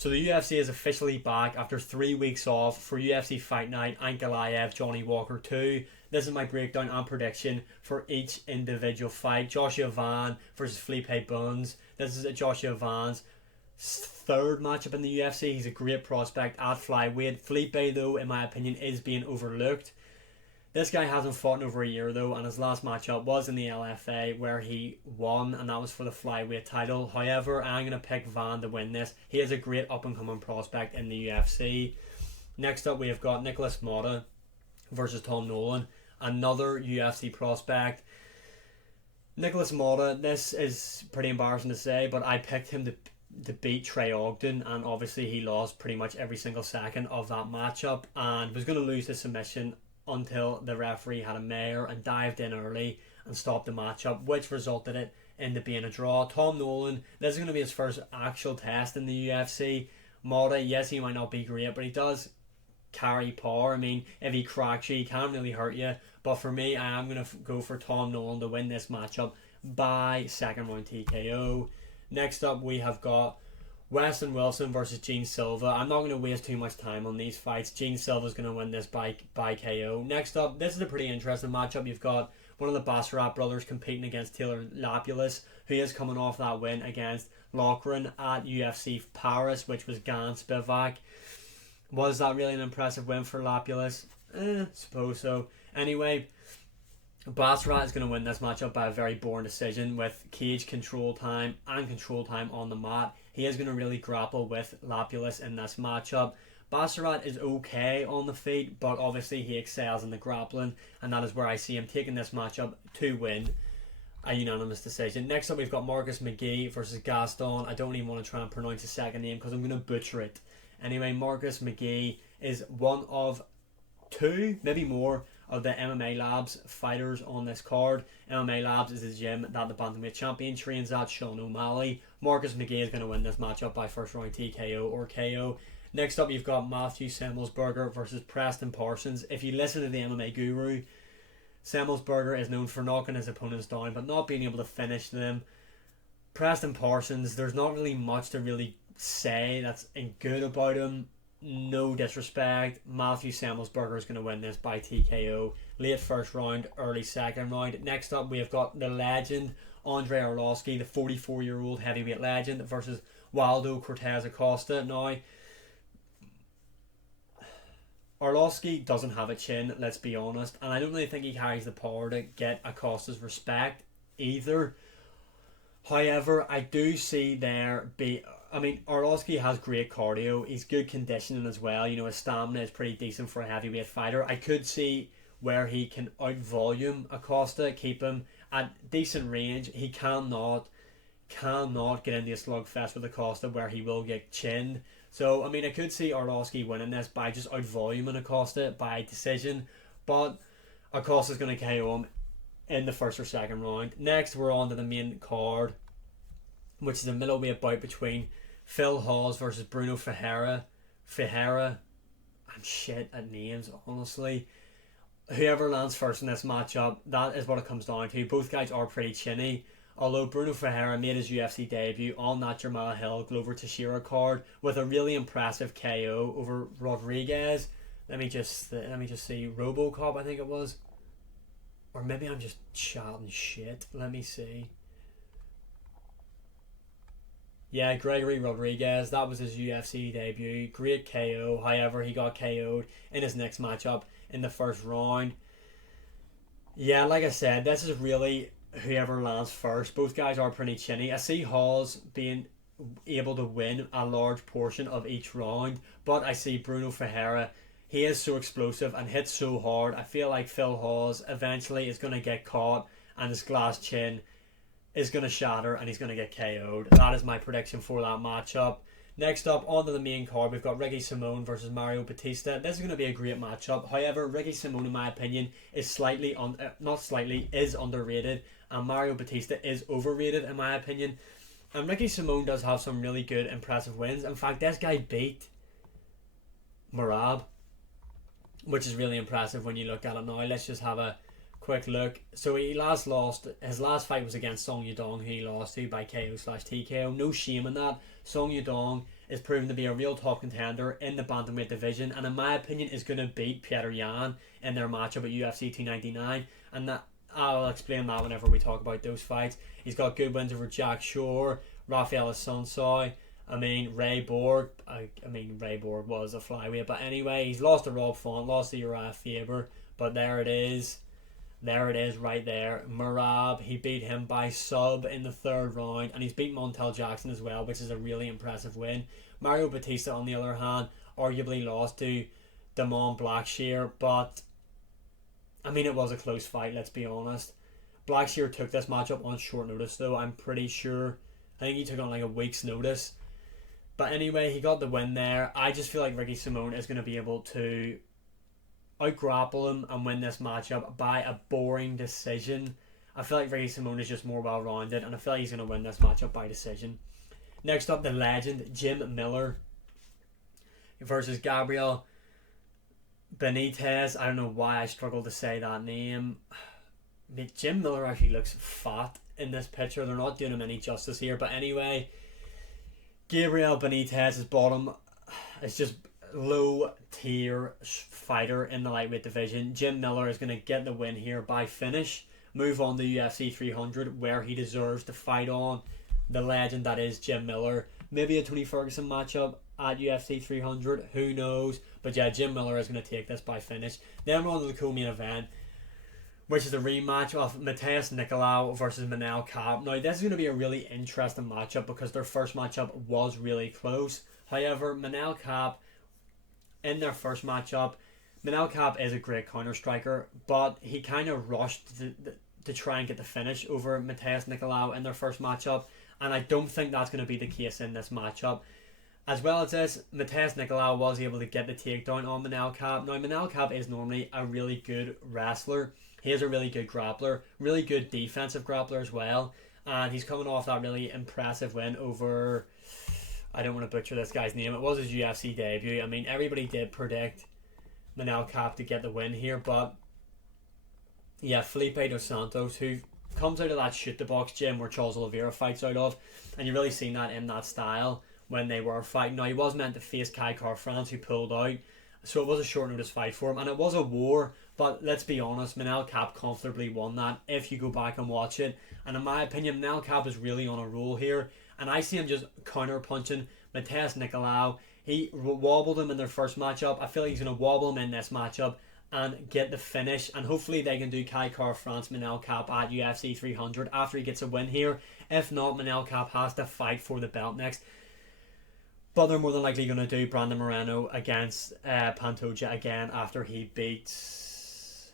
So the UFC is officially back after 3 weeks off for UFC Fight Night Ankalaev Johnny Walker 2. This is my breakdown and prediction for each individual fight. Joshua Van versus Felipe Buns. This is Joshua Van's third matchup in the UFC. He's a great prospect at flyweight. Felipe, though, in my opinion, is being overlooked. This guy hasn't fought in over a year, though, and his last matchup was in the LFA where he won, and that was for the flyweight title. However, I'm going to pick Van to win this. He is a great up-and-coming prospect in the UFC. Next up, we have got Nicholas Motta versus Tom Nolan, another UFC prospect. Nicholas Motta, this is pretty embarrassing to say, but I picked him to beat Trey Ogden, and obviously he lost pretty much every single second of that matchup and was going to lose the submission until the referee had a mare and dived in early and stopped the matchup, which resulted in it being a draw. Tom Nolan, this is going to be his first actual test in the UFC. Motta, yes, he might not be great, but he does carry power. I mean, if he cracks you, he can't really hurt you. But for me, I am going to go for Tom Nolan to win this matchup by second round TKO. Next up, we have got Weston Wilson versus Gene Silva. I'm not going to waste too much time on these fights. Gene Silva is going to win this by KO. Next up, this is a pretty interesting matchup. You've got one of the Bassarat brothers competing against Taylor Lapulus, who is coming off that win against Loughran at UFC Paris, which was Gan Spivak. Was that really an impressive win for Lapulus? Suppose so. Anyway, Bassarat is going to win this matchup by a very boring decision with cage control time and control time on the mat. He is going to really grapple with Lapulus in this matchup. Bassarat is okay on the feet, but obviously he excels in the grappling, and that is where I see him taking this matchup to win a unanimous decision. Next up, we've got Marcus McGee versus Gaston. I don't even want to try and pronounce his second name because I'm going to butcher it. Anyway, Marcus McGee is one of two, maybe more, of the MMA Labs fighters on this card. MMA Labs is the gym that the bantamweight champion trains at, Sean O'Malley. Marcus McGee is going to win this matchup by first round TKO or KO. Next up, you've got Matthew Semmelsberger versus Preston Parsons. If you listen to the MMA Guru, Semmelsberger is known for knocking his opponents down but not being able to finish them. Preston Parsons, there's not really much to really say that's good about him. No disrespect. Matthew Semmelsberger is going to win this by TKO. Late first round, early second round. Next up, we have got the legend Andrei Arlovsky, the 44-year-old heavyweight legend, versus Waldo Cortez Acosta. Now, Arlovsky doesn't have a chin, let's be honest, and I don't really think he carries the power to get Acosta's respect either. However, I do see Arlovsky has great cardio. He's good conditioning as well. You know, his stamina is pretty decent for a heavyweight fighter. I could see where he can out-volume Acosta, keep him at decent range. He cannot get into a slugfest with Acosta where he will get chinned. So, I mean, I could see Arlovsky winning this by just out-voluming Acosta by decision. But Acosta's going to KO him in the first or second round. Next, we're on to the main card, which is a middleweight bout between Phil Hawes versus Bruno Ferreira. I'm shit at names, honestly. Whoever lands first in this matchup, that is what it comes down to. Both guys are pretty chinny. Although Bruno Ferreira made his UFC debut on that Jamal Hill Glover Teixeira card with a really impressive KO over Rodriguez. Let me just see. RoboCop, I think it was. Or maybe I'm just chatting shit. Let me see. Yeah, Gregory Rodriguez, that was his UFC debut. Great KO. However, he got KO'd in his next matchup in the first round. Yeah, like I said, this is really whoever lands first. Both guys are pretty chinny. I see Hawes being able to win a large portion of each round, but I see Bruno Ferreira, he is so explosive and hits so hard. I feel like Phil Hawes eventually is going to get caught and his glass chin is going to shatter and he's going to get KO'd. That is my prediction for that matchup. Next up, onto the main card, we've got Ricky Simone versus Mario Batista. This is going to be a great matchup. However, Ricky Simone, in my opinion, is is underrated, and Mario Batista is overrated, in my opinion. And Ricky Simone does have some really good, impressive wins. In fact, this guy beat Marab, which is really impressive when you look at it now. Let's just have a quick look. So his last fight was against Song Yadong, who he lost to by KO/TKO. No shame in that. Song Yadong is proven to be a real top contender in the bantamweight division, and in my opinion is going to beat Petr Yan in their matchup at UFC 299, and that I'll explain that whenever we talk about those fights. He's got good wins over Jack Shore, Rafael Assunção, Ray Borg. Ray Borg was a flyweight, but anyway, he's lost to Rob Font, lost to Uriah Faber, but there it is. There it is right there. Merab, he beat him by sub in the third round, and he's beat Montel Jackson as well, which is a really impressive win. Mario Batista, on the other hand, arguably lost to Damon Blackshear, but it was a close fight, let's be honest. Blackshear took this matchup on short notice, though, I'm pretty sure. I think he took on like a week's notice. But anyway, he got the win there. I just feel like Ricky Simón is going to be able to out-grapple him and win this matchup by a boring decision. I feel like Ricky Simón is just more well-rounded, and I feel like he's going to win this matchup by decision. Next up, the legend, Jim Miller versus Gabriel Benitez. I don't know why I struggle to say that name. Jim Miller actually looks fat in this picture. They're not doing him any justice here. But anyway, Gabriel Benitez's bottom is just low tier fighter in the lightweight division. Jim Miller is going to get the win here by finish, move on to UFC 300 where he deserves to fight on the legend that is Jim Miller. Maybe a Tony Ferguson matchup at UFC 300, who knows, but yeah, Jim Miller is going to take this by finish. Then we're on to the co-main event, which is a rematch of Matheus Nicolau versus Manel Kape. Now, this is going to be a really interesting matchup because their first matchup was really close. However, Manel Kape, in their first matchup, Manel Kape is a great counter striker, but he kind of rushed to try and get the finish over Matheus Nicolau in their first matchup, and I don't think that's going to be the case in this matchup. As well as this, Matheus Nicolau was able to get the takedown on Manel Kape. Now, Manel Kape is normally a really good wrestler. He is a really good grappler, really good defensive grappler as well, and he's coming off that really impressive win over, I don't want to butcher this guy's name, it was his UFC debut. Everybody did predict Manel Kape to get the win here, but yeah, Felipe dos Santos, who comes out of that shoot the box gym where Charles Oliveira fights out of, and you really seen that in that style when they were fighting. Now, he was meant to face Kai France, who pulled out, so it was a short notice fight for him, and it was a war, but let's be honest, Manel Kape comfortably won that if you go back and watch it. And in my opinion, Manel Kape is really on a roll here, and I see him just counter punching Matheus Nicolau. He wobbled him in their first matchup. I feel like he's going to wobble him in this matchup and get the finish, and hopefully they can do Kai France Manel Kape at UFC 300 after he gets a win here. If not, Manel Kape has to fight for the belt next. But they're more than likely going to do Brandon Moreno against Pantoja again after he beats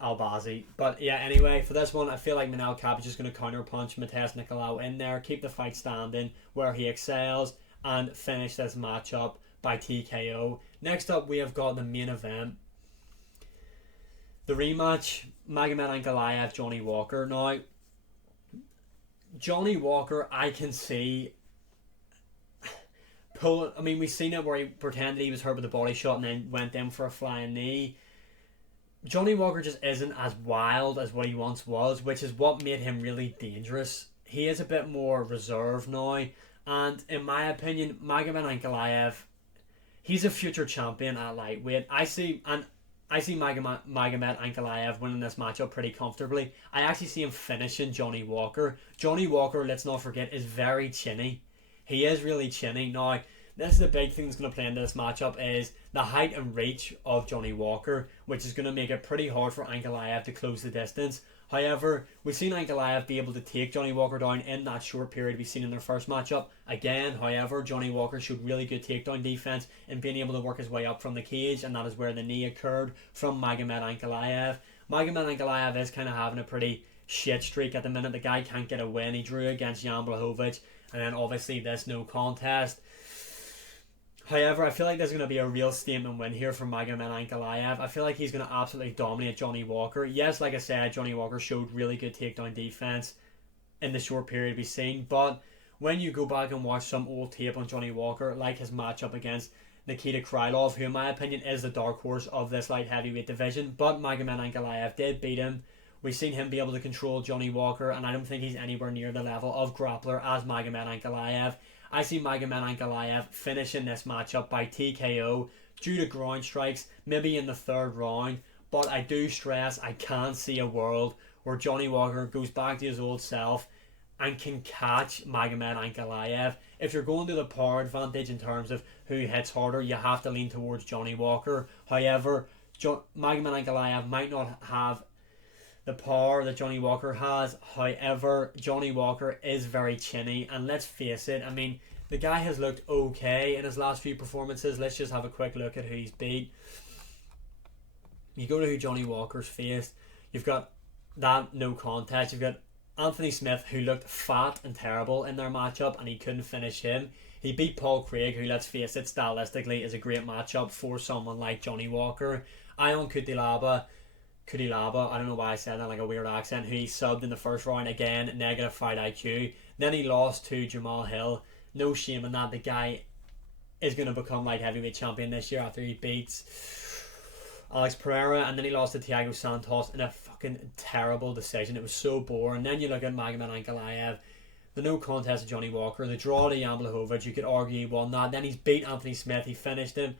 Albazi. But yeah, anyway, for this one, I feel like Manel Kape is just going to counter punch Matheus Nicolau in there, keep the fight standing where he excels, and finish this matchup by TKO. Next up, we have got the main event, the rematch, Magomed Ankalaev, Johnny Walker. Now, Johnny Walker, I can see we've seen it where he pretended he was hurt with a body shot and then went in for a flying knee. Johnny Walker just isn't as wild as what he once was, which is what made him really dangerous. He is a bit more reserved now, and in my opinion, Magomed Ankalaev, he's a future champion at lightweight. I see Magomed Ankalaev winning this matchup pretty comfortably. I actually see him finishing Johnny Walker. Johnny Walker, let's not forget, is very chinny. He is really chinny. Now, this is the big thing that's going to play into this matchup is the height and reach of Johnny Walker, which is going to make it pretty hard for Ankalaev to close the distance. However, we've seen Ankalaev be able to take Johnny Walker down in that short period we've seen in their first matchup. Again, however, Johnny Walker showed really good takedown defense and being able to work his way up from the cage, and that is where the knee occurred from Magomed Ankalaev. Magomed Ankalaev is kind of having a pretty shit streak at the minute. The guy can't get a win. He drew against Jan Blachowicz, and then obviously this no contest. However, I feel like there's going to be a real statement win here for Magomed Ankalaev. I feel like he's going to absolutely dominate Johnny Walker. Yes, like I said, Johnny Walker showed really good takedown defense in the short period we've seen, but when you go back and watch some old tape on Johnny Walker, like his matchup against Nikita Krylov, who in my opinion is the dark horse of this light heavyweight division, but Magomed Ankalaev did beat him. We've seen him be able to control Johnny Walker, and I don't think he's anywhere near the level of grappler as Magomed Ankalaev. I see Magomed Ankalaev finishing this matchup by TKO due to ground strikes, maybe in the third round. But I do stress I can't see a world where Johnny Walker goes back to his old self and can catch Magomed Ankalaev. If you're going to the power advantage in terms of who hits harder, you have to lean towards Johnny Walker. However, Magomed Ankalaev might not have the power that Johnny Walker has. However, Johnny Walker is very chinny, and let's face it, I mean, the guy has looked okay in his last few performances. Let's just have a quick look at who he's beat. You go to who Johnny Walker's faced, you've got that no contest. You've got Anthony Smith, who looked fat and terrible in their matchup, and he couldn't finish him. He beat Paul Craig, who, let's face it, stylistically is a great matchup for someone like Johnny Walker. Ion Cutelaba, I don't know why I said that like a weird accent, who he subbed in the first round. Again, negative fight IQ. Then he lost to Jamal Hill. No shame in that. The guy is going to become like heavyweight champion this year after he beats Alex Pereira, and then he lost to Thiago Santos in a fucking terrible decision. It was so boring. Then you look at Magomed Ankalaev, the no contest of Johnny Walker, the draw to Jan Blachowicz, you could argue he won that. Then he's beat Anthony Smith, he finished him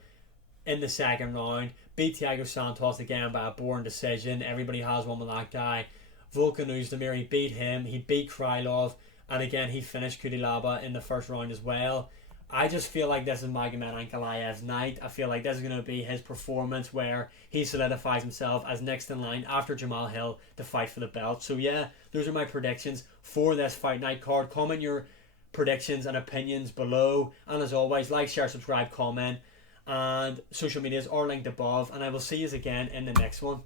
in the second round, beat Thiago Santos again by a boring decision. Everybody has one with that guy. Volkan Oezdemir, he beat him, he beat Krylov, and again he finished Cutelaba in the first round as well. I just feel like this is Magomed Ankalaev's night. I feel like this is going to be his performance where he solidifies himself as next in line after Jamal Hill to fight for the belt. So yeah, those are my predictions for this fight night card. Comment your predictions and opinions below. And as always, like, share, subscribe, comment. And social medias are linked above. And I will see you again in the next one.